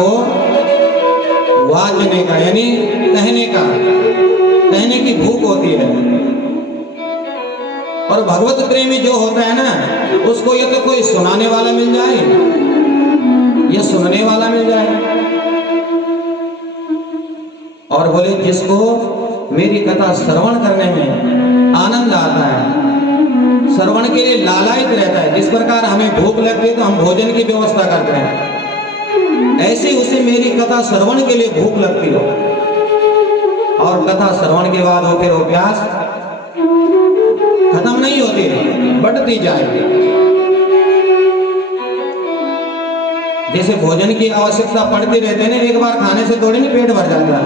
को वाजने का यानी कहने की भूख होती है। और भगवत प्रेमी जो होता है ना, उसको ये तो कोई सुनाने वाला मिल जाए या सुनने वाला मिल जाए। और बोले जिसको मेरी कथा श्रवण करने में आनंद आता है, श्रवण के लिए लालायित रहता है, जिस प्रकार हमें भूख लगती है तो हम भोजन की व्यवस्था करते हैं, ऐसे उसे मेरी कथा श्रवण के लिए भूख लगती हो और कथा श्रवण के बाद हो फिर वो प्यास खत्म नहीं होती, बढ़ती जाएगी। जैसे भोजन की आवश्यकता पड़ती रहती है ना, एक बार खाने से थोड़ी नहीं पेट भर जाता है,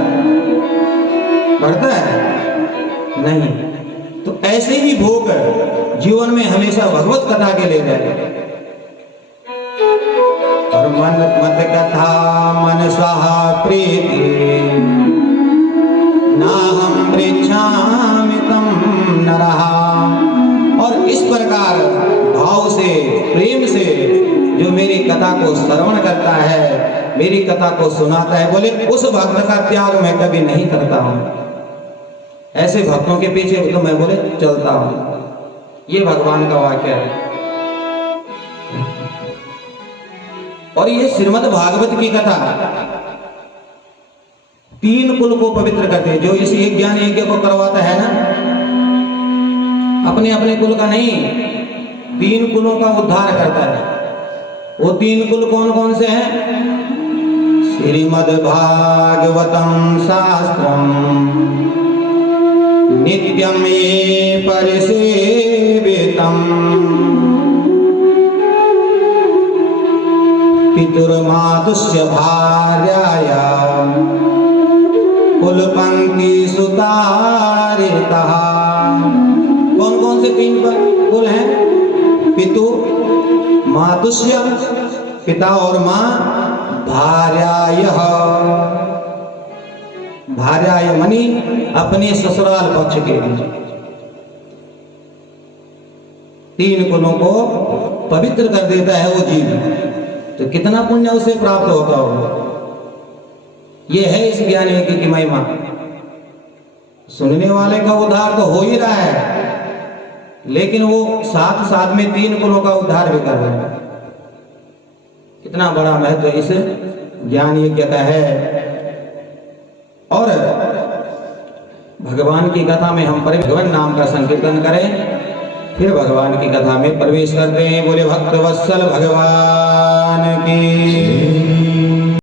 बढ़ता है नहीं। तो ऐसे ही भूख जीवन में हमेशा भगवत कथा के लिए जाए। और मन मत कथा मन स्वाहा प्रीति ना हम पृच्छामि तम नरः। और इस प्रकार भाव से प्रेम से जो मेरी कथा को श्रवण करता है, मेरी कथा को सुनाता है, बोले उस भक्त का त्याग मैं कभी नहीं करता हूं। ऐसे भक्तों के पीछे तो मैं बोले चलता हूं। ये भगवान का वाक्य है। और ये श्रीमद् भागवत की कथा 3 कुल को पवित्र करते हैं। जो इस एक ज्ञान यज्ञ को करवाता है ना, अपने अपने कुल का नहीं, 3 कुलों का उद्धार करता है। वो 3 कुल कौन कौन से हैं? श्रीमद् भागवतम शास्त्रम नित्यम ये परिसेवितम पितुर्मातुस्य भार्याया कुलपंक्ति सुतारितः। कौन कौन से 3 कुल हैं? पितु मातुस्य पिता और माँ, भार्यायः भार्याय मनी अपने ससुराल पक्ष के 3 कुलों को पवित्र कर देता है वो जीव। तो कितना पुण्य उसे प्राप्त होता होगा। ये है इस ज्ञान यज्ञ की महिमा। सुनने वाले का उद्धार तो हो ही रहा है, लेकिन वो साथ साथ में 3 कुलों का उद्धार भी कर रहा है। कितना बड़ा महत्व इस ज्ञान यज्ञ का है। और भगवान की कथा में हम भगवान नाम का संकीर्तन करें, फिर भगवान की कथा में प्रवेश करते हैं। बोले भक्त वत्सल भगवान की।